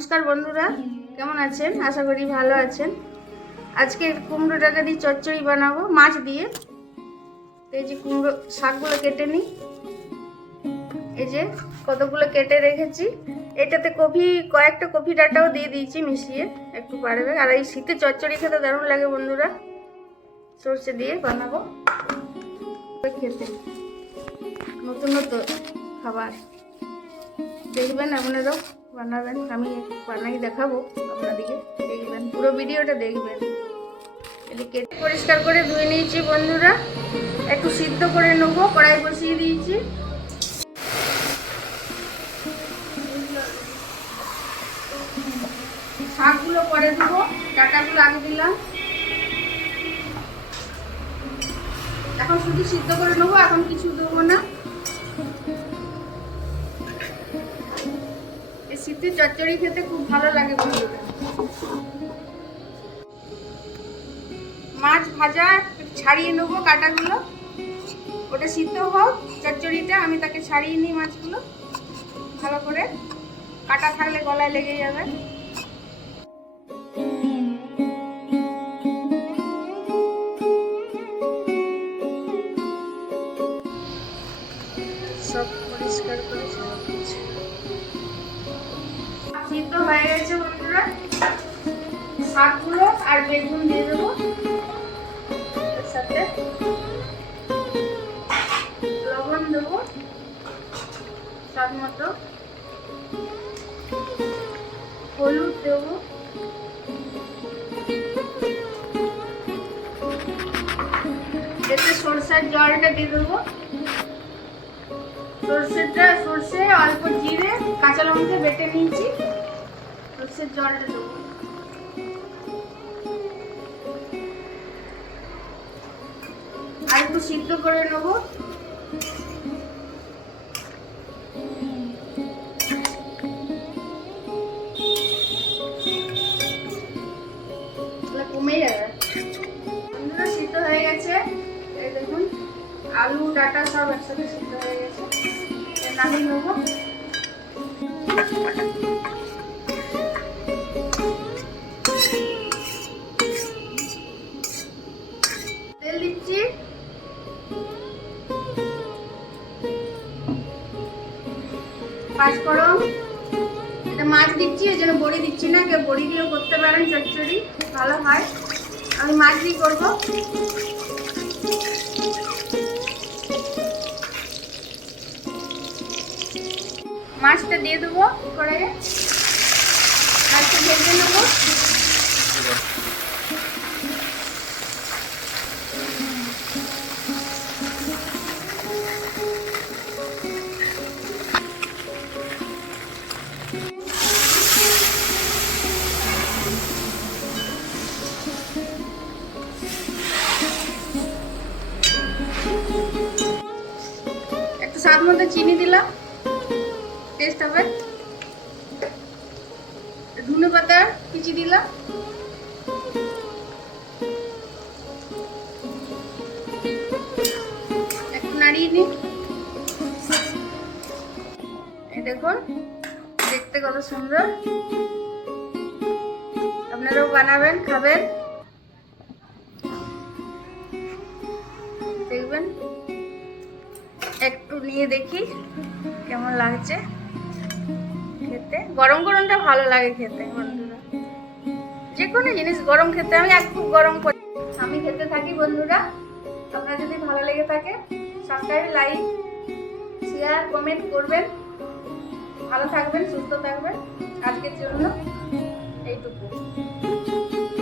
নমস্কার বন্ধুরা, কেমন আছেন? আশা করি ভালো আছেন। আজকে কুমড়ো ডাঁটা দিয়ে চচ্চড়ি বানাবো মাছ দিয়ে। এই যে কুমড়ো শাকগুলো কেটে নিই, এই যে কতগুলো কেটে রেখেছি। এটাতে কয়েকটা কপি ডাঁটাও দিয়ে দিয়েছি মিশিয়ে, একটু বাড়বে। আর এই শীতে চচ্চড়ি খেতে দারুণ লাগে বন্ধুরা, সর্ষে দিয়ে বানাবো খেতে, নতুন নতুন খাবার দেখবেন আপনারাও বানাবেন। আমি বানাই দেখাবো আপনাদেরকে, দেখবেন পুরো ভিডিওটা দেখবেন। এদিকে পরিষ্কার করে ধুয়ে নিয়েছি বন্ধুরা, একটু সিদ্ধ করে নেবো। কড়াই বসিয়ে দিয়েছি, শাকগুলো পরে দেবো, ডাঁটাগুলো আগে দিলাম। এখন শুধু সিদ্ধ করে নেবো, এখন কিছু দেবো না। এই শীতের চচ্চড়ি খেতে খুব ভালো লাগে বন্ধুরা। মাছ ভাজা ছাড়িয়ে নেবো কাঁটাগুলো, ওটা সিদ্ধ হোক চচ্চড়িটা, আমি তাকে ছাড়িয়ে নিই মাছগুলো ভালো করে। কাঁটা থাকলে গলায় লেগে যাবে। সব পরিষ্কার করে সিদ্ধ হয়ে গেছে বন্ধুরা। শাকগুলো আর বেগুন দিয়ে দেবো এর সাথে, লবণ দেবো স্বাদ মতো, হলুদ দেবো, এতে সরষের জলটা দিয়ে দেবো। সরষে অল্প জিরে কাঁচা লঙ্কা বেটে নিয়েছি, সরষের জলটা দেবো। আর একটু সিদ্ধ করে নেবো। কমে যাবে। সিদ্ধ হয়ে গেছে, এই দেখুন আলু ডাঁটা সব একসাথে সিদ্ধ হয়ে গেছে। নামিয়ে নেবো। তেল দিচ্ছি, পাঁচফোড়ন, এটা মাছ দিচ্ছি, এই জন্য বড়ি দিচ্ছি না। কেউ বড়ি দিয়েও করতে পারেন চচ্চড়ি, ভালো হয়। আমি মাছ দিয়ে করবো। মাছটা দিয়ে দেবো কড়াইয়ে, মাছটা ভেজে নেবো। একটু স্বাদ মতো চিনি দিলাম, টেস্ট হবে। ধনে পাতা কুচি দিলাম, একটু নাড়িয়ে নিই। এই দেখুন দেখতে কত সুন্দর, আপনারাও বানাবেন, খাবেন, দেখবেন। একটু নিয়ে দেখি কেমন লাগছে খেতে। গরম গরমটা ভালো লাগে খেতে বন্ধুরা, যে কোনো জিনিস গরম খেতে। আমি খুব গরম করি, আমি খেতে থাকি বন্ধুরা। আপনার যদি ভালো লেগে থাকে সাবস্ক্রাইব, লাইক, শেয়ার, কমেন্ট করবেন। ভালো থাকবেন, সুস্থ থাকবেন। আজকের জন্য এইটুকু।